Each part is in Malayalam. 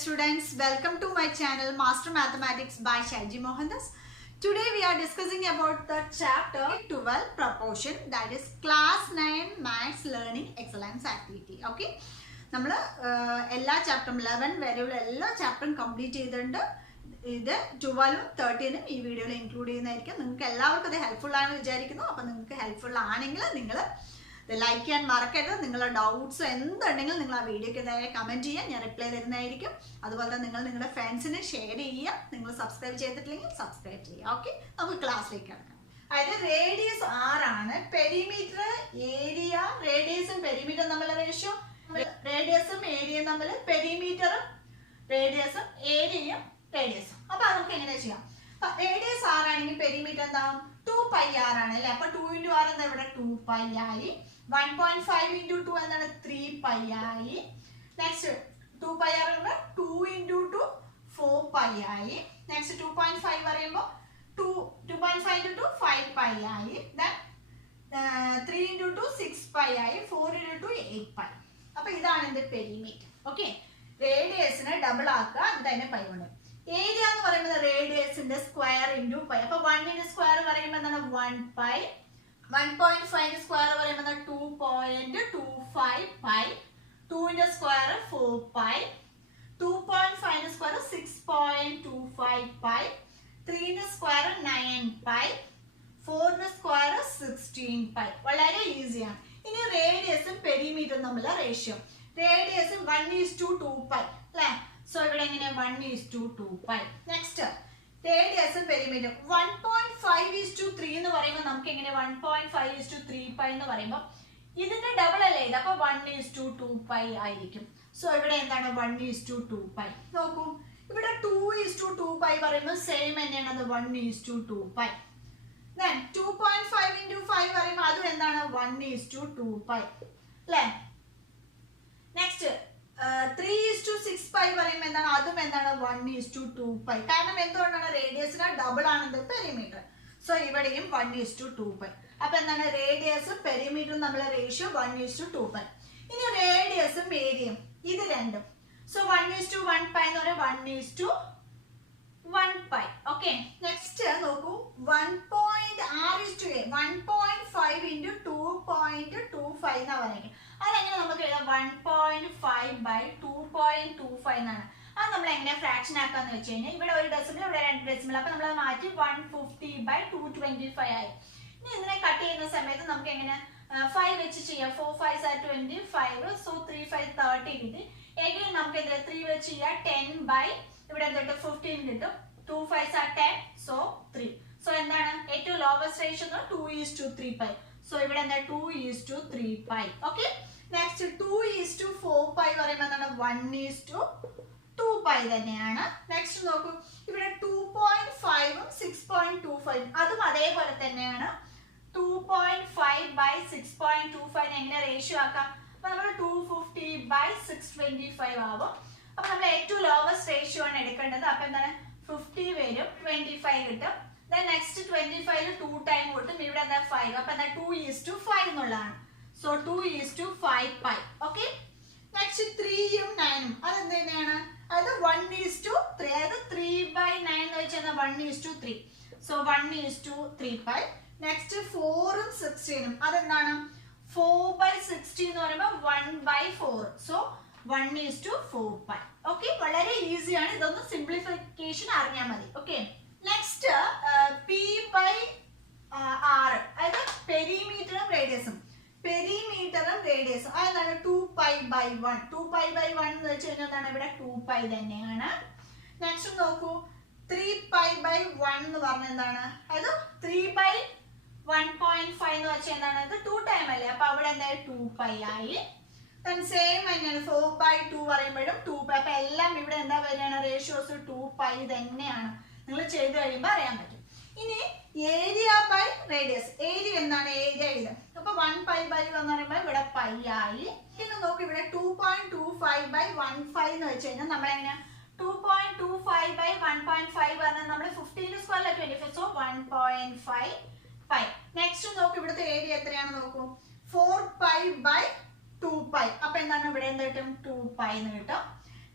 students, welcome to my channel Master Mathematics by Shaji Mohandas. Today we are discussing about the chapter 12 proportion, that is class 9 maths learning excellence activity. Okay, നമ്മൾ എല്ലാ ചാപ്റ്ററും 11 വരെയുള്ള എല്ലാ ചാപ്റ്ററും കംപ്ലീറ്റ് ചെയ്തിട്ടുണ്ട്. ഇത് 12ഉം 13ഉം ഈ വീഡിയോയിൽ ഇൻക്ലൂഡ് ചെയ്യുന്നതായിരിക്കും. നിങ്ങൾക്ക് എല്ലാവർക്കും അത് ഹെൽപ്ഫുൾ ആണെന്ന് വിചാരിക്കുന്നു. അപ്പോൾ നിങ്ങൾക്ക് ഹെൽപ്ഫുൾ ആണെങ്കിൽ നിങ്ങൾ ലൈക്ക് ചെയ്യാൻ മറക്കരുത്. നിങ്ങളുടെ ഡൗട്ട്സ് എന്തുണ്ടെങ്കിലും നിങ്ങൾ ആ വീഡിയോയ്ക്ക് താഴെ കമൻറ്റ് ചെയ്യുക, ഞാൻ റിപ്ലൈ തരുന്നതായിരിക്കും. അതുപോലെ തന്നെ നിങ്ങൾ നിങ്ങളുടെ ഫ്രണ്ട്സിന് ഷെയർ ചെയ്യുക. നിങ്ങൾ സബ്സ്ക്രൈബ് ചെയ്തിട്ടില്ലെങ്കിൽ സബ്സ്ക്രൈബ് ചെയ്യുക. ഓക്കെ, നമുക്ക് ക്ലാസ്സിലേക്ക് കിടക്കാം. അതായത് റേഡിയസ് 6 ആണ്, പെരിമീറ്റർ ഏരിയ, റേഡിയസും പെരിമീറ്റർ തമ്മിലുള്ള റേഷ്യോ, റേഡിയസും ഏരിയയും തമ്മിൽ പെരിമീറ്ററും റേഡിയസും ഏരിയയും റേഡിയസും. അപ്പൊ അത് നമുക്ക് എങ്ങനെ ചെയ്യാം? റേഡിയസ് 6 ആണെങ്കിൽ പെരിമീറ്റർ എന്താവും? 2πr ആണ് അല്ലേ? അപ്പൊ 2 × r എന്താ ഇവിടെ 2π ആയി. 1.5 × 2 എന്താണ് 3π ആയി. നെക്സ്റ്റ് 2πr 2 × 2 4π ആയി. നെക്സ്റ്റ് 2.5 പറയുമ്പോൾ 2.5 × 2 5π ആയി. ദെൻ 3 × 2 6π ആയി. 4 × 2 8π. അപ്പൊ ഇതാണ് എന്റെ പെരിമീറ്റർ. ഓക്കെ, റേഡിയസിനെ ഡബിൾ ആക്കുക, അതിന്റെ പൈ കൊണ്ട്. ഏരിയ എന്ന് പറയുന്നത് റേഡിയസിന്റെ സ്ക്വയർ ഇൻറ്റു പൈ. അപ്പൊ 1 സ്ക്വയർ പറയുമ്പോൾ എന്താണ് 1π. 1.5 സ്ക്വയർ പറയുമ്പോൾ 2.25 pi. 2 square 4π. 2.5 square 6.25 pi. 3 square 9π. 4 square 16 pi. വളരെ ഈസിയാണ്. ഇനി റേഡിയസും പെരിമീറ്ററും തമ്മിലുള്ള റേഷ്യോ. റേഡിയസും 1:2π അല്ലേ? സോ ഇവിടെ എങ്ങനെ 1:2π. നെക്സ്റ്റ് റേഡിയസും പെരിമീറ്ററും 1.5:3 എന്ന് പറയുമ്പോൾ നമുക്ക് എങ്ങനെ 1.5:3π എന്ന് പറയുമ്പോൾ ഇതിന്റെ ഡബിൾ അല്ലേ ഇത്? അപ്പൊ 1:2π ആയിരിക്കും. സോ ഇവിടെ എന്താണ് 1:2π. നോക്കൂ, ഇവിടെ 2:2π പറയുമ്പോൾ സെയിം തന്നെയാണ്, അത് 1:2π. Then 2.5 × 5 പറയുമ്പോൾ അതും എന്താണ് 1:2π അല്ലേ? നെക്സ്റ്റ് 3:6π പറയുമ്പോൾ എന്താണ്, അതും എന്താണ് 1:2π. കാരണം എന്തുകൊണ്ടാണ്? റേഡിയസിന് ഡബിൾ ആണത് പെരിമീറ്റർ. സോ ഇവിടെയും 1:2π. അപ്പൊ എന്താണ് റേഡിയസും പെരിമീറ്ററും തമ്മിലുള്ള റേഷ്യോ 1:2π. ഇനി റേഡിയസും ഏരിയയും ഇത് രണ്ടും. സോ 1:1π എന്ന് പറയുമ്പോൾ 1:1π. ഓക്കെ, നെക്സ്റ്റ് നോക്കൂ, 1.5 × 2.25 എന്നാ പറയുന്നത്. അതെങ്ങനെ നമുക്ക് എഴുതാം? 1.5/2.25 എന്നാണ്. അത് നമ്മൾ എങ്ങനെ ഫ്രാക്ഷൻ ആക്കാന്ന് വെച്ച് കഴിഞ്ഞാൽ ഇവിടെ ഒരു ഡെസിമൽ, ഇവിടെ 2 ഡെസിമൽ. അപ്പൊ നമ്മൾ മാറ്റി 150/225 ആയി. ഇനി ഇതിനെ കട്ട് ചെയ്യുന്ന സമയത്ത് നമുക്ക് എങ്ങനെ 5 വെച്ച് ചെയ്യാം. 4 5s are 25. സോ 3 5 30 കിട്ടി. എഗെയിൻ നമുക്ക് എന്താ 3 വെച്ച് ചെയ്യാം. 10/ ഇവിടെ എന്തൊട്ട് 15 കിട്ടും. 2 5s are 10. സോ 3. സോ എന്താണ് ഏറ്റവും ലോവസ്റ്റ് റേഷ്യോ 2:3π. സോ ഇവിടെ എന്താ 2:3π. ഓക്കെ, നെക്സ്റ്റ് 2:4π പറയുമ്പോൾ എന്താണ് 1:2π തന്നെയാണ്. നെക്സ്റ്റ് നോക്കൂ, ഇവിടെ 2.5ഉം 6.25 അതും അതേപോലെ തന്നെയാണ്. 2.5/6.25 എങ്ങനെ റേഷ്യോ ആക്കാം? അപ്പൊ നമ്മൾ 250/625 ആവും. അപ്പൊ നമ്മൾ ഏറ്റവും ലോവസ്റ്റ് റേഷ്യോ ആണ് എടുക്കേണ്ടത്. അപ്പൊ എന്താണ് 50 വരും, 25 കിട്ടും. നെക്സ്റ്റ് 25 2 ടൈം കൊടുത്തും ഇവിടെ എന്താ 5. അപ്പൊ എന്താ 2:5 എന്നുള്ളതാണ്. സോ 2:5π. ഓക്കെ, നെക്സ്റ്റ് 3ഉം 9ഉം അതെന്ത് തന്നെയാണ്? അത് 1:3. അതായത് 3/9 എന്ന് വെച്ചാൽ 1:3. സോ 1:3π. നെക്സ്റ്റ് 4ഉം 16ഉം അതെന്താണ് 4/16 എന്ന് പറയുമ്പോൾ 1/4. സോ 1:4π. ഓക്കെ, വളരെ ഈസിയാണ്. ഇതൊന്ന് സിംപ്ലിഫിക്കേഷൻ അറിഞ്ഞാൽ മതി. ഓക്കെ, നെക്സ്റ്റ് P/R, അതായത് പെരിമീറ്ററും റേഡിയസും. പെരിമീറ്ററും റേഡിയസും അതെന്താണ് 2π/1. 2π/1 എന്ന് വെച്ച് കഴിഞ്ഞാൽ എന്താണ് ഇവിടെ 2π തന്നെയാണ്. നെക്സ്റ്റ് നോക്കൂ, 3π/1 എന്ന് പറഞ്ഞാൽ എന്താണ്? അതായത് 3/1.5 എന്ന് വെച്ചാൽ എന്താണ്? ഇത് 2 ടൈം അല്ലേ? അപ്പൊ അവിടെ എന്തായാലും 2π ആയി. സെയിം തന്നെയാണ് 4/2 പറയുമ്പോഴും 2π. അപ്പൊ എല്ലാം ഇവിടെ എന്താ വരികയാണ്? റേഷ്യോസ് 2π തന്നെയാണ്. നിങ്ങൾ ചെയ്ത് കഴിയുമ്പോൾ അറിയാൻ പറ്റും. ഇനി ഏരിയ ബൈ റേഡിയസ്. ഏരിയ എന്താണ്? ഏരിയ ഇത്. അപ്പൊ 1π/1 എന്ന് പറയുമ്പോൾ ഇവിടെ π ആയി. ഇനി നോക്ക്, ഇവിടെ 2.25/1.5 എന്ന് വെച്ച് കഴിഞ്ഞാൽ നമ്മളെങ്ങനെ 2.25/1.5 പറഞ്ഞാൽ നമ്മൾ 15 സ്ക്വയർ 25. സോ 1.5π. നെക്സ്റ്റ് നോക്ക്, ഇവിടുത്തെ ഏരിയ എത്രയാണ് നോക്കൂ, 4π/2π. അപ്പൊ എന്താണ് ഇവിടെ എന്ത് കിട്ടും? 2π എന്ന് കിട്ടും.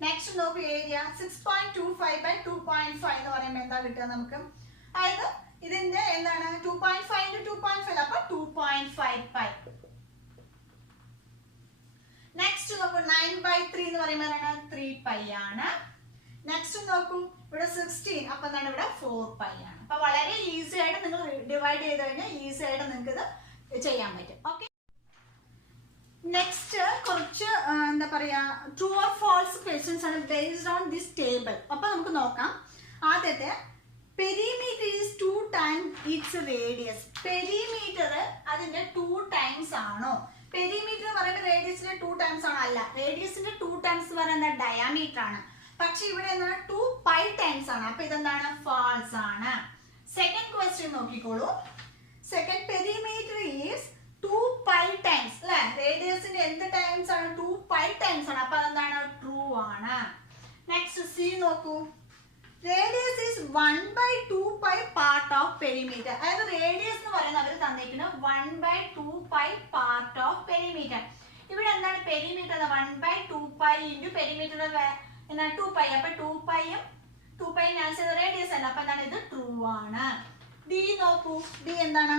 നെക്സ്റ്റ് നോക്കൂ ഏരിയ 6.25 by 2.5 എന്ന് പറയുമ്പോൾ എന്താ കിട്ടുക നമുക്ക്? അതായത് ഇതിന്റെ എന്താണ് 2.5 into 2.5 അപ്പൊ 2.5 പൈ. നെക്സ്റ്റ് നോക്കൂ 9/3 എന്ന് പറയുമ്പോൾ എന്താണ് 3 പൈ ആണ്. നെക്സ്റ്റ് നോക്കൂ ഇവിടെ 16 അപ്പൊ എന്താണ് ഇവിടെ 4 പൈ ആണ്. അപ്പൊ വളരെ ഈസി ആയിട്ട് നിങ്ങൾ ഡിവൈഡ് ചെയ്ത് കഴിഞ്ഞാൽ ഈസി ആയിട്ട് നിങ്ങൾക്ക് ഇത് ചെയ്യാൻ പറ്റും. ഓക്കെ, നെക്സ്റ്റ് കുറച്ച് എന്താ പറയാ ട്രൂ ഓർ ഫാൾസ് ക്വസ്റ്റ്യൻസ് ആണ് ബേസ്ഡ് ഓൺ ദിസ് ടേബിൾ. അപ്പൊ നമുക്ക് നോക്കാം. ആദ്യത്തെ perimeter is 2 times it's radius. Perimeter അതിന്റെ 2 times ആണോ? പെരിമീറ്റർ എന്ന് പറയുമ്പോൾ റേഡിയസിന്റെ 2 times ആണോ? അല്ല, റേഡിയസിന്റെ 2 times പറയുന്നത് ഡയാമീറ്റർ ആണ്. പക്ഷെ ഇവിടെ എന്താണ് 2 പൈ ടൈംസ് ആണ്. അപ്പൊ ഇതെന്താണ് ഫാൾസ് ആണ്. സെക്കൻഡ് ക്വസ്റ്റ്യൻ നോക്കിക്കോളൂ. Second perimeter is 2 pi times അല്ലെ, റേഡിയസിന്റെ എന്ത് ടൈംസ് ആണ്? 2 പൈ ടൈംസ് ആണ്. അപ്പൊ അതെന്താണ് ട്രൂ ആണ്. നെക്സ്റ്റ് സി നോക്കൂ. Radius is 1/2 pi part of perimeter. അതായത് റേഡിയസ് എന്ന് പറയുന്നത് അവർ തന്നിരിക്കുന്നത് 1/2 പൈ പാർട്ട് ഓഫ് പെരിമീറ്റർ. ഇവിടെ എന്താണ് പെരിമീറ്റർ? 1/2 പൈ ഇൻറ്റു പെരിമീറ്റർ എന്താണ് 2 പൈ. അപ്പൊ 2 പൈയും 2 പൈ റേഡിയസ് അല്ല. അപ്പൊ എന്താണ് ഇത് ട്രൂ ആണ്. ഡി നോക്കൂ. ഡി എന്താണ്?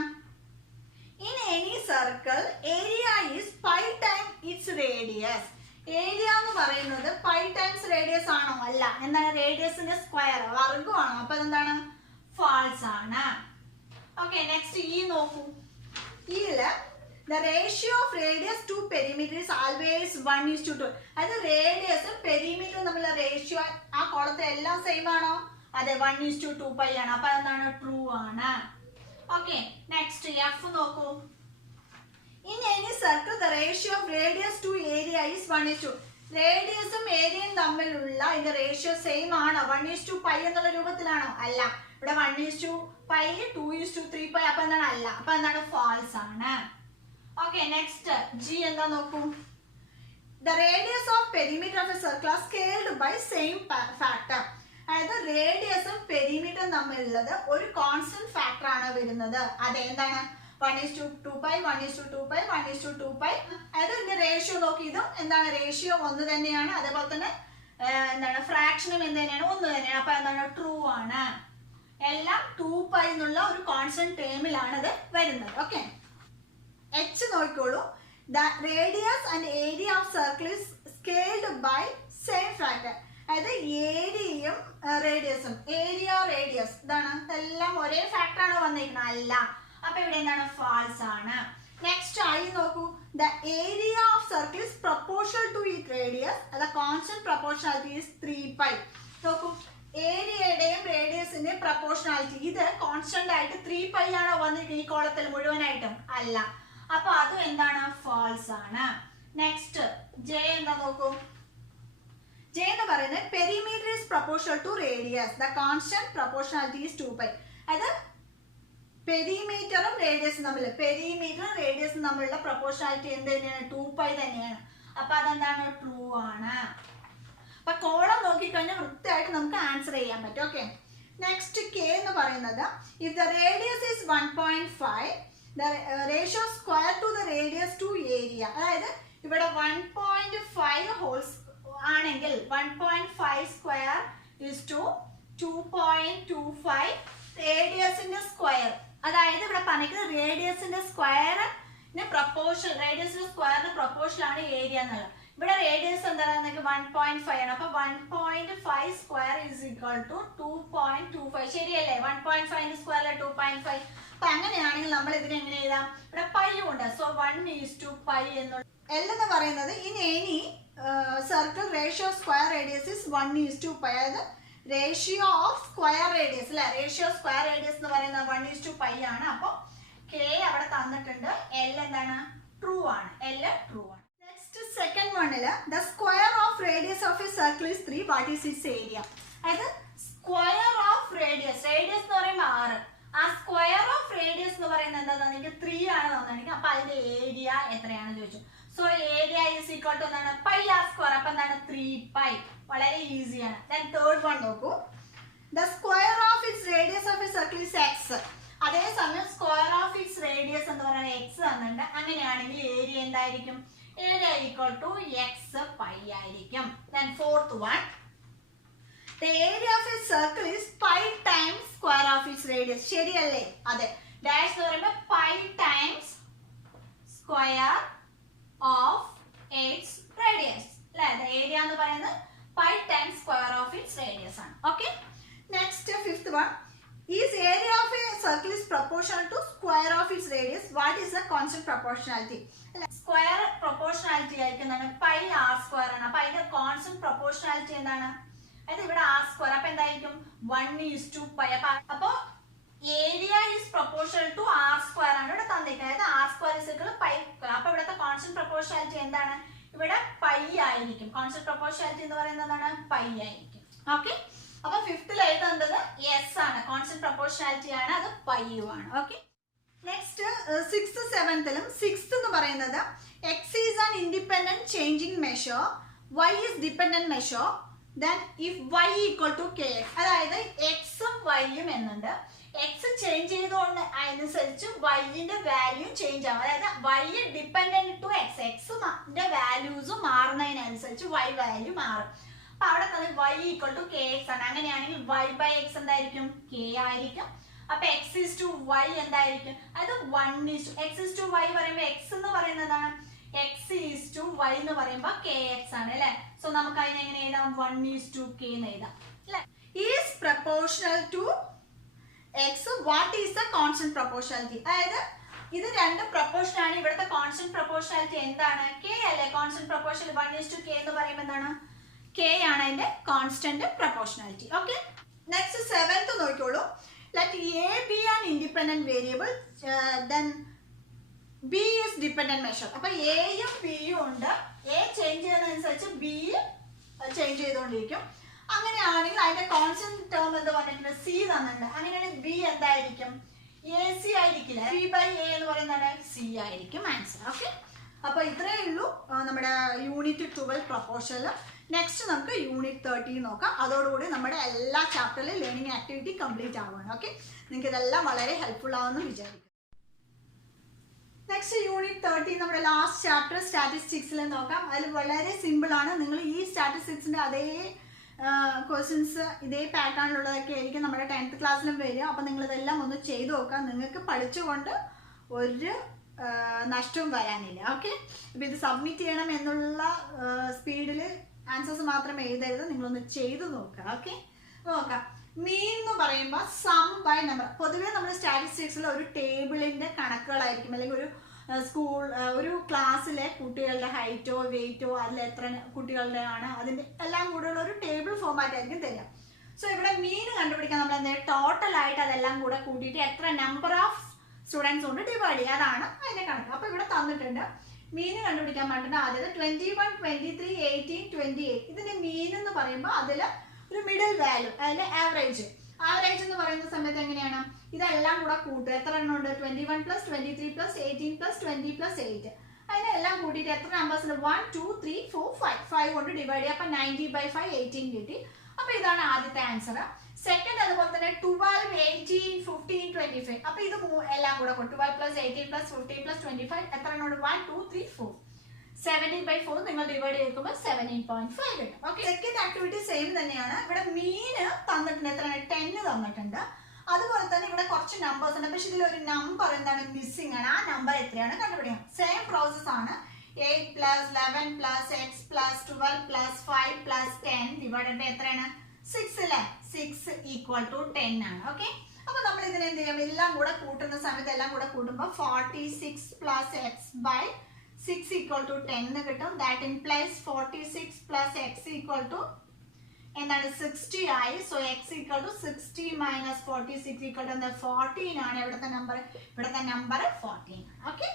In any circle area is pi time it's radius. Area എന്ന് പറയുന്നത് പൈ ടൈംസ് റേഡിയസ് ആണോ? അല്ല. എന്താണ് റേഡിയസിന്റെ സ്ക്വയർ വർഗമാണോ? അപ്പൊ എന്താണ് ഫാൾസ് ആണ്. ഓക്കെ, നെക്സ്റ്റ് ഇ നോക്കൂ. ഇയില് the ratio of radius to perimeter is always 1:2. അത് റേഡിയസും പെരിമീറ്ററും തമ്മിലുള്ള റേഷ്യോ ആ കോളത്തെ എല്ലാം സെയിം ആണോ? അതെ, 1:2 പൈ ആണ്. അപ്പൊ എന്താണ് ട്രൂ ആണ്. ഓക്കെ, നെക്സ്റ്റ് എഫ് നോക്കൂ. In any circle the ratio of radius to area is 1:2. റേഡിയസും ഏരിയയും തമ്മിലുള്ള ഇതിന്റെ റേഷ്യോ സെയിം ആണോ? 1:2 പൈ എന്നുള്ള രൂപത്തിലാണോ? അല്ല. ഇവിടെ 1:2 പൈ 2:3 പൈ. അപ്പൊ എന്താണ്? അല്ല. അപ്പൊ എന്താണ് ഫാൾസ് ആണ്. ഓക്കെ, നെക്സ്റ്റ് ജി എന്താ നോക്കൂ. The radius of perimeter of a circle are scaled by same factor. അതായത് റേഡിയസും പെരിമീറ്ററും തമ്മിലുള്ളത് ഒരു കോൺസ്റ്റന്റ് ഫാക്ടർ ആണ് വരുന്നത്. അതെന്താണ്? 1:2 പൈ 1:2 പൈ 1:2 പൈ. അതായത് ഇതിന്റെ റേഷ്യോ നോക്കി. ഇതും എന്താണ് റേഷ്യോ ഒന്ന് തന്നെയാണ്. അതേപോലെ തന്നെ എന്താണ് ഫ്രാക്ഷനും എന്ത് തന്നെയാണ്? ഒന്ന് തന്നെയാണ്. അപ്പൊ എന്താണ് ട്രൂ ആണ്. എല്ലാം 2 പൈ എന്നുള്ള ഒരു കോൺസ്റ്റന്റ് ടേമിലാണ് ഇത് വരുന്നത്. ഓക്കെ, എച്ച് നോക്കിക്കോളൂ. The radius and area of circle is scaled by same factor. അതായത് ഏരിയയും റേഡിയസും ഏരിയ റേഡിയസ് ഇതാണ് എല്ലാം ഒരേ ഫാക്ടർ ആണ് വന്നിരിക്കുന്നത്? അല്ല. അപ്പൊ ഇവിടെ എന്താണ് ഫാൾസ് ആണ്. നെക്സ്റ്റ് ഐ നോക്കൂ. The area of circle is proportional to it radius. The constant proportionality is 3 pi. നോക്കൂ, ഏരിയയുടെയും റേഡിയസിന്റെയും പ്രൊപ്പോർഷണാലിറ്റി ഇത് കോൺസ്റ്റന്റ് ആയിട്ട് 3 പൈ ആണോ വന്നിരിക്കുന്നത് ഈ കോളത്തിൽ മുഴുവനായിട്ടും? അല്ല. അപ്പൊ അതും എന്താണ് ഫാൾസ് ആണ്. നെക്സ്റ്റ് ജെ എന്താ നോക്കൂ. ജെ എന്ന് പറയുന്നത് perimeter is proportional to radius. The constant proportionality is 2 pi. അത് പെരിമീറ്ററും റേഡിയസും തമ്മിലുള്ള പ്രൊപ്പോർഷണാലിറ്റി എന്ത് തന്നെയാണ്? 2 പൈ തന്നെയാണ്. അപ്പൊ അതെന്താണ് ട്രൂ ആണ്. അപ്പൊ കോളം നോക്കിക്കഴിഞ്ഞാൽ വൃത്തിയായിട്ട് നമുക്ക് ആൻസർ ചെയ്യാൻ പറ്റും. ഓക്കെ, നെക്സ്റ്റ് കെ എന്ന് പറയുന്നത് if the radius is 1.5 the ratio square to the radius to area. അതായത് ഇവിടെ 1.5 ഹോൾസ് ആണെങ്കിൽ 1.5 സ്ക്വയർ is to 2.25 റേഡിയസിന്റെ സ്ക്വയർ. അതായത് ഇവിടെ പറഞ്ഞിരിക്കുന്നത് റേഡിയസിന്റെ സ്ക്വയറിന് പ്രൊപ്പോർഷൻ, റേഡിയസിന്റെ സ്ക്വയറിന് പ്രൊപ്പോർഷൻ ആണ് ഏരിയ എന്നുള്ളത്. ഇവിടെ റേഡിയസ് എന്താ 1.5 ആണ്. അപ്പൊ 1.5 സ്ക്വയർ ഈസ് ഈക്വൽ ടു 2.25. ശരിയല്ലേ? 1.5 സ്ക്വയർ 2.5. അപ്പൊ അങ്ങനെയാണെങ്കിൽ നമ്മൾ ഇതിനെ എങ്ങനെ എഴുതാം? ഇവിടെ പൈ ഉണ്ട്. സോ 1:2 പൈ എന്നുള്ള എൽ എന്ന് പറയുന്നത് in any circle ratio square radius is 1:2 pi. അതായത് റേഷ്യോ ഓഫ് സ്ക്വയർ റേഡിയസ് അല്ലെ, റേഷ്യോ സ്ക്വയർ റേഡിയസ് എന്ന് പറയുന്നത് 1:2 പൈ ആണ്. അപ്പൊ കെ അവിടെ തന്നിട്ടുണ്ട്. എൽ എന്താണ്? ട്രൂ ആണ്. എൽ ട്രൂ ആണ്. നെക്സ്റ്റ് സെക്കൻഡ് വണ്ണില് the square of radius of a circle is 3. What is its area? അതായത് സ്ക്വയർ ഓഫ് റേഡിയസ്, റേഡിയസ് എന്ന് പറയുമ്പോൾ 6, ആ സ്ക്വയർ ഓഫ് റേഡിയസ് എന്ന് പറയുന്നത് എന്താണെന്ന് 3 ആണ് തന്നിട്ടുണ്ടെങ്കിൽ അപ്പൊ അതിന്റെ ഏരിയ എത്രയാണെന്ന് ചോദിച്ചു. So area is equal to എന്താണ്? Pi R square. അപ്പൊ എന്താണ്? 3 പൈ. വളരെ ഈസിയാണ്. ദെൻ തേർഡ് വൺ നോക്കൂ. The square of its radius of a circle is X. അതേസമയം സ്ക്വയർ ഓഫ് ഇറ്റ്സ് റേഡിയസ് എന്ന് പറയുന്നത് എക്സ് തന്നിട്ടുണ്ട്. അങ്ങനെയാണെങ്കിൽ ഏരിയ എന്തായിരിക്കും? Area equal to X pi ആയിരിക്കും. Then fourth one, the area of a circle is pi times square of its radius. ശരിയല്ലേ? അതെ. ഡാഷ് എന്ന് പറയുമ്പോൾ pi times square of its radius. അല്ലേ? ഏരിയ എന്ന് പറയുന്നത് pi times square of its radius ആണ്. Okay. Next fifth one, is area of a circle is proportional to square of its radius. What is the constant proportionality? Square proportionality ആയിരിക്കും എന്താണ്? പൈ ആർ സ്ക്വയർ ആണ്. അപ്പൊ അതിന്റെ കോൺസ്റ്റന്റ് പ്രൊപ്പോർഷണാലിറ്റി എന്താണ്? അതായത് ഇവിടെ ആർ സ്ക്വയർ. അപ്പൊ എന്തായിരിക്കും? 1:π. അപ്പൊ area is proportional to R square ആണ് ഇവിടെ തന്നിരിക്കുന്നത്. അതായത് R square is equal pi square. അപ്പൊ ഇവിടുത്തെ കോൺസ്റ്റന്റ് പ്രൊപ്പോർഷണാലിറ്റി എന്താണ്? ഇവിടെ പൈ ആയിരിക്കും. കോൺസ്റ്റന്റ് പ്രൊപ്പോർഷണാലിറ്റി എന്ന് പറയുന്നത് എന്താണ്? പൈ ആയിരിക്കും. ഓക്കെ. അപ്പൊ ഫിഫ്തിൽ എഴുതേണ്ടത് എസ് ആണ്. കോൺസ്റ്റന്റ് പ്രൊപ്പോർഷണാലിറ്റി ആണ്. അത് പൈയും ആണ്. ഓക്കെ. നെക്സ്റ്റ് സിക്സ്ത് സെവൻത്തിലും സിക്സ്ത് എന്ന് പറയുന്നത് X is an independent changing measure, Y is dependent measure, then if Y equal to K X. അതായത് എക്സും വൈയും എന്നുണ്ട്. എക്സ് ചേഞ്ച് ചെയ്തുകൊണ്ട് അനുസരിച്ച് വൈന്റെ വാല്യൂ ചേഞ്ച് ആവും. അതായത് വൈ ഡിപെൻഡന്റ് ടു എക്സ്, എക്സിന്റെ വാല്യൂസ് മാറുന്നതിനനുസരിച്ച് വൈ വാല്യൂ മാറും. അപ്പൊ അവിടെ തന്നെ Y equal to K X ആണ്. അങ്ങനെയാണെങ്കിൽ വൈ ബൈ എക്സ് എന്തായിരിക്കും? കെ ആയിരിക്കും. അപ്പൊ എക്സ് ഈസ് ടു വൈ എന്തായിരിക്കും? അത് 1:, എക്സ് ഈസ് ടു വൈ പറയുമ്പോൾ എക്സ് എന്ന് പറയുന്നതാണ് എക്സ് ഈസ് ടു വൈ എന്ന് പറയുമ്പോൾ കെ എക്സ് ആണ് അല്ലെ. സോ നമുക്ക് അതിനെ എങ്ങനെ എഴുതാം? 1:k എന്ന് എഴുതാം അല്ലെ. Is proportional to X, what is the constant proportionality? അതായത് ഇത് രണ്ട് പ്രൊപ്പോർഷൻ ആണ്. ഇവിടുത്തെ കോൺസ്റ്റന്റ് പ്രൊപ്പോർഷണാലിറ്റി എന്താണ്? കെ അല്ലെ. കോൺസ്റ്റന്റ് പ്രൊപ്പോർഷൻ 1:k എന്ന് പറയുമ്പോൾ എന്താണ്? കെ ആണ് അതിന്റെ constant proportionality. Okay. Next seventh നോക്കിക്കോളൂ. Let A be an independent variable, then B is dependent measure. അപ്പോൾ എയും ബിയും ഉണ്ട്. എ ചേഞ്ച് ചെയ്യുന്നതനുസരിച്ച് ബി ചേഞ്ച് ചെയ്തുകൊണ്ടിരിക്കും. അങ്ങനെയാണെങ്കിൽ അതിന്റെ കോൺസ്റ്റന്റ് ടേം എന്ത് പറഞ്ഞിട്ടുണ്ട്? സി തന്നിട്ടുണ്ട്. അങ്ങനെയാണെങ്കിൽ ബി എന്തായിരിക്കും? എ സി ആയിരിക്കില്ല. സി ബൈ എ എന്ന് പറയുന്നത് സി ആയിരിക്കും ആൻസർ. ഓക്കെ. അപ്പോൾ ഇത്രയേ ഉള്ളൂ നമ്മുടെ യൂണിറ്റ് 12 പ്രൊപ്പോർഷനിൽ. നെക്സ്റ്റ് നമുക്ക് യൂണിറ്റ് 13 നോക്കാം. അതോടുകൂടി നമ്മുടെ എല്ലാ ചാപ്റ്ററിലും ലേണിംഗ് ആക്ടിവിറ്റി കംപ്ലീറ്റ് ആവുകയാണ്. ഓക്കെ. നിങ്ങൾക്ക് ഇതെല്ലാം വളരെ ഹെൽപ്ഫുൾ ആവുമെന്ന് വിചാരിക്കും. നെക്സ്റ്റ് യൂണിറ്റ് 13 നമ്മുടെ ലാസ്റ്റ് ചാപ്റ്റർ സ്റ്റാറ്റിസ്റ്റിക്സിൽ നോക്കാം. അതിൽ വളരെ സിമ്പിൾ ആണ്. നിങ്ങൾ ഈ സ്റ്റാറ്റിസ്റ്റിക്സിന്റെ അതേ ക്വസ്റ്റ്യൻസ് ഇതേ പാറ്റേണിലുള്ളതൊക്കെ ആയിരിക്കും നമ്മുടെ 10th ക്ലാസ്സിലും വരിക. അപ്പം നിങ്ങളിതെല്ലാം ഒന്ന് ചെയ്തു നോക്കാം. നിങ്ങൾക്ക് പഠിച്ചുകൊണ്ട് ഒരു നഷ്ടവും വരാനില്ല. ഓക്കെ. ഇപ്പം ഇത് സബ്മിറ്റ് ചെയ്യണം എന്നുള്ള സ്പീഡിൽ ആൻസേഴ്സ് മാത്രമേ എഴുതരുത്. നിങ്ങളൊന്ന് ചെയ്തു നോക്കുക. ഓക്കെ. നോക്കാം. മീൻ എന്ന് പറയുമ്പോൾ സം ബൈ നമ്പർ. പൊതുവേ നമ്മൾ സ്റ്റാറ്റിസ്റ്റിക്സിൽ ഒരു ടേബിളിന്റെ കണക്കുകളായിരിക്കും, അല്ലെങ്കിൽ ഒരു ക്ലാസ്സിലെ കുട്ടികളുടെ ഹൈറ്റോ വെയിറ്റോ അതിൽ എത്ര കുട്ടികളുടെ ആണ് അതിന്റെ എല്ലാം കൂടെയുള്ള ഒരു ടേബിൾ ഫോമാറ്റ് ആയിരിക്കും തരിക. സോ ഇവിടെ മീൻ കണ്ടുപിടിക്കാൻ നമ്മൾ എന്തായാലും ടോട്ടൽ ആയിട്ട് അതെല്ലാം കൂടെ കൂട്ടിയിട്ട് എത്ര നമ്പർ ഓഫ് സ്റ്റുഡൻസ് കൊണ്ട് ഡിവൈഡ് ചെയ്യുക. അതാണ് അതിന്റെ കണക്ക്. അപ്പൊ ഇവിടെ തന്നിട്ടുണ്ട് മീൻ കണ്ടുപിടിക്കാൻ വേണ്ടിയിട്ട് ആദ്യത്തെ 21, 23, 18, 28. ഇതിന്റെ മീൻ എന്ന് പറയുമ്പോൾ അതിൽ ഒരു മിഡിൽ വാല്യൂ, അതിൽ ആവറേജ് എന്ന് പറയുന്ന സമയത്ത് എങ്ങനെയാണ്? ഇതെല്ലാം കൂടെ കൂട്ടുക. എത്ര എണ്ണം ഉണ്ട്? 21 + 23 + 18 + 20 + 8. അതിനെല്ലാം കൂട്ടിയിട്ട് എത്ര നമ്പേഴ്സ് ഉണ്ട്? 1, 2, 3, 4, 5 കൊണ്ട് ഡിവൈഡ് ചെയ്യുക. അപ്പൊ 90/5 18 കിട്ടി. അപ്പൊ ഇതാണ് ആദ്യത്തെ ആൻസർ. സെക്കൻഡ് അതുപോലെ തന്നെ 12, 18, 15, 25. അപ്പൊ ഇത് എല്ലാം കൂടെ 12 + 18 + 15 + 25 എത്ര എണ്ണം ഉണ്ട്? 1, 2, 3, 4. 17/4 നിങ്ങൾ ഡിവൈഡ് ചെയ്തിരിക്കുമ്പോൾ 17.5 കിട്ടും. ഓക്കെ. സെക്കൻഡ് ആക്ടിവിറ്റി സെയിം തന്നെയാണ്. ഇവിടെ മീന് തന്നിട്ടുണ്ട്. എത്രയാണ്? 10 തന്നിട്ടുണ്ട്. അതുപോലെ തന്നെ ഇവിടെ കുറച്ച് നമ്പേഴ്സ് ഉണ്ട്. പക്ഷെ ഇതിലൊരു നമ്പർ എന്താണ്? മിസ്സിംഗ് ആണ്. ആ നമ്പർ എത്രയാണ് കണ്ടുപിടിക്കണം. സെയിം പ്രോസസ് ആണ്. 8 + 11 + x + 12 + 5 + 10 ഡിവൈഡഡ് ബൈ എത്രയാണ്? 6 അല്ലേ? 6 = 10 ആണ്. ഓക്കെ. അപ്പൊ നമ്മൾ ഇതിനെ എന്ത് ചെയ്യാം? എല്ലാം കൂടെ കൂട്ടുന്ന സമയത്ത് എല്ലാം കൂടെ കൂട്ടുമ്പോൾ 46 + x / 6 = 10 കിട്ടും. ദാറ്റ് ഇംപ്ലൈസ് 46 + x = എന്താണ്? 60 ആയി. സോ x = 60 - 46 = 14 ആണ് ഇവിടുത്തെ നമ്പർ. ഇവിടുത്തെ നമ്പർ 14 ആണ്. ഓക്കെ.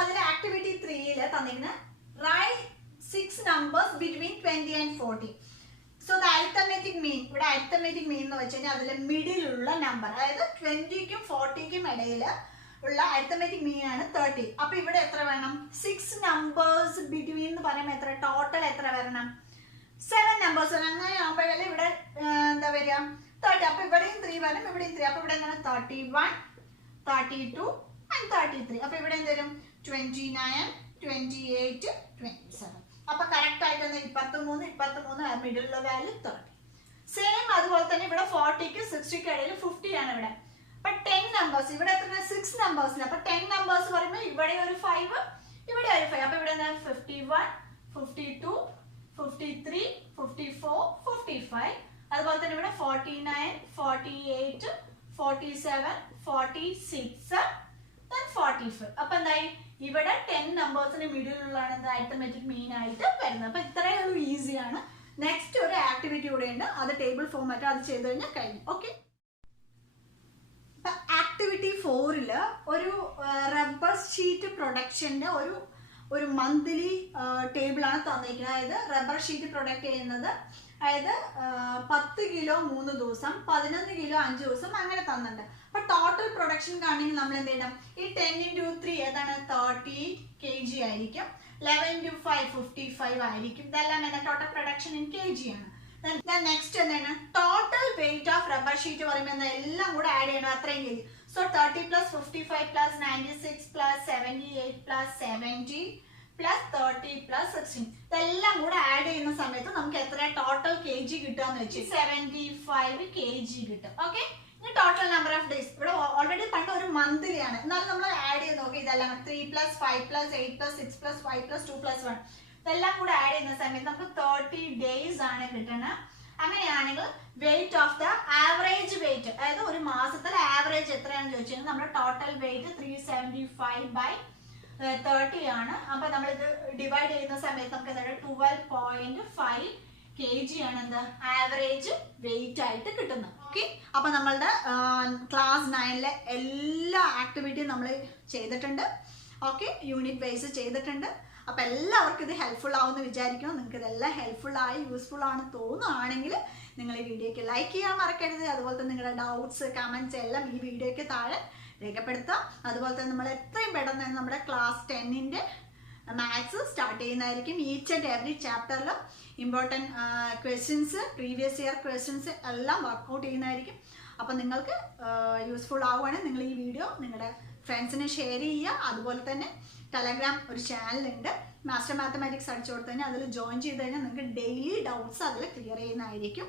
അതിൽ ആക്ടിവിറ്റി 3 തന്നിരിക്കുന്ന write 6 numbers between 20 and 40. So the arithmetic mean, ഇവിടെ അരിത്തമെറ്റിക് മീൻ എന്ന് വെച്ച് കഴിഞ്ഞാൽ അതിൽ മിഡിലുള്ള നമ്പർ, അതായത് 20ക്കും 40ക്കും ഇടയിൽ ഉള്ള അരിത്തമെറ്റിക് മീൻ ആണ് 30. അപ്പൊ ഇവിടെ എത്ര വേണം? 6 numbers between എന്ന് പറയുമ്പോൾ എത്ര? ടോട്ടൽ എത്ര വരണം? 7 numbers. അങ്ങനെ ആകുമ്പോഴല്ലേ ഇവിടെ എന്താ വരിക? 30. അപ്പൊ ഇവിടെയും 3 വരും, ഇവിടെയും 3. അപ്പൊ ഇവിടെ എന്താണ്? 31, 32 and 33. അപ്പൊ ഇവിടെ എന്ത് വരും? 29, 28, 27. അപ്പോൾ കറക്റ്റ് ആയിട്ട് 23 മിഡിലുള്ള വാല്യൂ 30. സെയിം അതുപോലെ തന്നെ ഇവിടെ 40ക്ക് 60ക്ക് ഇടയിൽ 50 ആണ് ഇവിടെ. അപ്പൊ 10 നമ്പേഴ്സ് ഇവിടെ എത്ര 6 നമ്പേഴ്സിന്. അപ്പൊ 10 നമ്പേഴ്സ് പറയുമ്പോൾ ഇവിടെ ഒരു 5 ഇവിടെ ഒരു 5. അപ്പൊ ഇവിടെ 51, 52, 53, 54, 55. അതുപോലെ തന്നെ ഇവിടെ 49, 48, 47, 46, then 45. അപ്പൊ എന്തായി ഇവിടെ 10 നമ്പേഴ്സിന് മിഡിലുള്ളതാണ് എന്താ അരിത്തമെറ്റിക് മീൻ ആയിട്ട് വരുന്നത്. അപ്പൊ ഇത്രയും ഒരു ഈസിയാണ്. നെക്സ്റ്റ് ഒരു ആക്ടിവിറ്റി കൂടെ ഉണ്ട്, അത് ടേബിൾ ഫോമാറ്റ്, അത് ചെയ്ത് കഴിഞ്ഞാൽ കഴിഞ്ഞു. ഓക്കെ, ആക്ടിവിറ്റി 4 ഒരു റബ്ബർ ഷീറ്റ് പ്രൊഡക്ഷന്റെ ഒരു മന്ത്ലി ടേബിളാണ് തന്നിരിക്കുന്നത്. അതായത് റബ്ബർ ഷീറ്റ് പ്രൊഡക്റ്റ് ചെയ്യുന്നത്, അതായത് 10 കിലോ 3 ദിവസം, 11 കിലോ 5 ദിവസം അങ്ങനെ തന്നിട്ടുണ്ട്. അപ്പൊ ടോട്ടൽ പ്രൊഡക്ഷൻ കാണണമെങ്കിൽ നമ്മൾ എന്ത് ചെയ്യണം, ഈ 10 into 3 ഏതാണ് 30 kg ആയിരിക്കും, 11 into 5 55 ആയിരിക്കും. ഇതെല്ലാം എന്താ ടോട്ടൽ പ്രൊഡക്ഷൻ ഇൻ kg ആണ്. നെക്സ്റ്റ് എന്താണ് total weight of rubber sheet പറയുമ്പോൾ എന്താ എല്ലാം കൂടെ ആഡ് ചെയ്യണം അത്രയും kg. So 30 plus 55 plus 96 plus 78 plus 70 plus 30 plus 16 ഇതെല്ലാം കൂടെ ആഡ് ചെയ്യുന്ന സമയത്ത് നമുക്ക് എത്ര ടോട്ടൽ kg കിട്ടുകയെന്ന് വെച്ച് 75 kg കിട്ടും. ഓക്കെ, ഇനി ടോട്ടൽ നമ്പർ ഓഫ് ഡേയ്സ് ഇവിടെ ഓൾറെഡി പണ്ട് ഒരു മന്ത്ലി ആണ്, എന്നാലും നമ്മൾ ആഡ് ചെയ്ത് നോക്കി. ഇതെല്ലാം 3 plus 5 plus 8 plus 6 plus 5 plus 2 plus 1 ഇതെല്ലാം കൂടെ ആഡ് ചെയ്യുന്ന സമയത്ത് നമുക്ക് 30 ഡേയ്സ് ആണ് കിട്ടുന്നത്. അങ്ങനെയാണെങ്കിൽ weight of the average weight, അതായത് ഒരു മാസത്തിൽ ആവറേജ് എത്രയാണെന്ന് ചോദിച്ചാൽ നമ്മുടെ ടോട്ടൽ വെയിറ്റ് 375/30 ആണ്. അപ്പൊ നമ്മളിത് ഡിവൈഡ് ചെയ്യുന്ന സമയത്ത് നമുക്ക് എന്താണ് 12.5 kg ആണ് എന്താ ആവറേജ് വെയിറ്റ് ആയിട്ട് കിട്ടുന്നത്. ഓക്കെ, അപ്പൊ നമ്മളുടെ ക്ലാസ് 9 എല്ലാ ആക്ടിവിറ്റിയും നമ്മൾ ചെയ്തിട്ടുണ്ട്. ഓക്കെ, യൂണിറ്റ് വൈസ് ചെയ്തിട്ടുണ്ട്. അപ്പൊ എല്ലാവർക്കും ഇത് ഹെൽപ്ഫുൾ ആവുമെന്ന് വിചാരിക്കുന്നു. നിങ്ങൾക്ക് ഇതെല്ലാം ഹെൽപ്ഫുൾ ആയി യൂസ്ഫുൾ ആണ് തോന്നുകയാണെങ്കിൽ നിങ്ങൾ ഈ വീഡിയോക്ക് ലൈക്ക് ചെയ്യാൻ മറക്കരുത്. അതുപോലെ തന്നെ നിങ്ങളുടെ ഡൗട്ട്സ് കമന്റ്സ് എല്ലാം ഈ വീഡിയോയ്ക്ക് താഴെ രേഖപ്പെടുത്താം. അതുപോലെ തന്നെ നമ്മൾ എത്രയും പെട്ടെന്ന് നമ്മുടെ ക്ലാസ് 10ന്റെ മാത്സ് സ്റ്റാർട്ട് ചെയ്യുന്നതായിരിക്കും. ഈച്ച് ആൻഡ് എവറി ചാപ്റ്ററിലും important questions, previous year questions എല്ലാം വർക്കൗട്ട് ചെയ്യുന്നതായിരിക്കും. അപ്പം നിങ്ങൾക്ക് യൂസ്ഫുൾ ആവുകയാണെങ്കിൽ നിങ്ങൾ ഈ വീഡിയോ നിങ്ങളുടെ ഫ്രണ്ട്സിന് ഷെയർ ചെയ്യുക. അതുപോലെ തന്നെ ടെലഗ്രാം ഒരു ചാനലുണ്ട്, മാസ്റ്റർ മാത്തമാറ്റിക്സ് അടിച്ചു കൊടുത്തു കഴിഞ്ഞാൽ അതിൽ ജോയിൻ ചെയ്ത് കഴിഞ്ഞാൽ നിങ്ങൾക്ക് ഡെയിലി ഡൗട്ട്സ് അതിൽ ക്ലിയർ ചെയ്യുന്നതായിരിക്കും.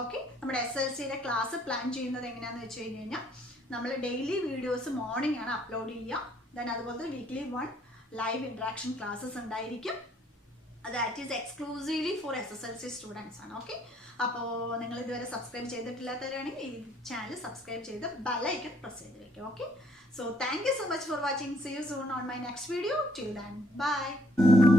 ഓക്കെ, നമ്മുടെ SLCയുടെ ക്ലാസ് പ്ലാൻ ചെയ്യുന്നത് എങ്ങനെയാണെന്ന് വെച്ച് കഴിഞ്ഞാൽ നമ്മൾ ഡെയിലി വീഡിയോസ് മോർണിംഗ് ആണ് അപ്ലോഡ് ചെയ്യുക. ദെൻ അതുപോലെ വീക്ക്ലി 1 ലൈവ് ഇൻട്രാക്ഷൻ ക്ലാസ്സസ് ഉണ്ടായിരിക്കും. That is exclusively for SSLC students ആണ്. ഓക്കെ, അപ്പോൾ നിങ്ങൾ ഇതുവരെ സബ്സ്ക്രൈബ് ചെയ്തിട്ടില്ലാത്തവരാണെങ്കിൽ ഈ ചാനൽ സബ്സ്ക്രൈബ് ചെയ്ത് ബെല്ലൈക്കൺ പ്രസ് ചെയ്ത് വെക്കുക. Okay, so thank you so much for watching. See you soon on my next video. Till then, bye.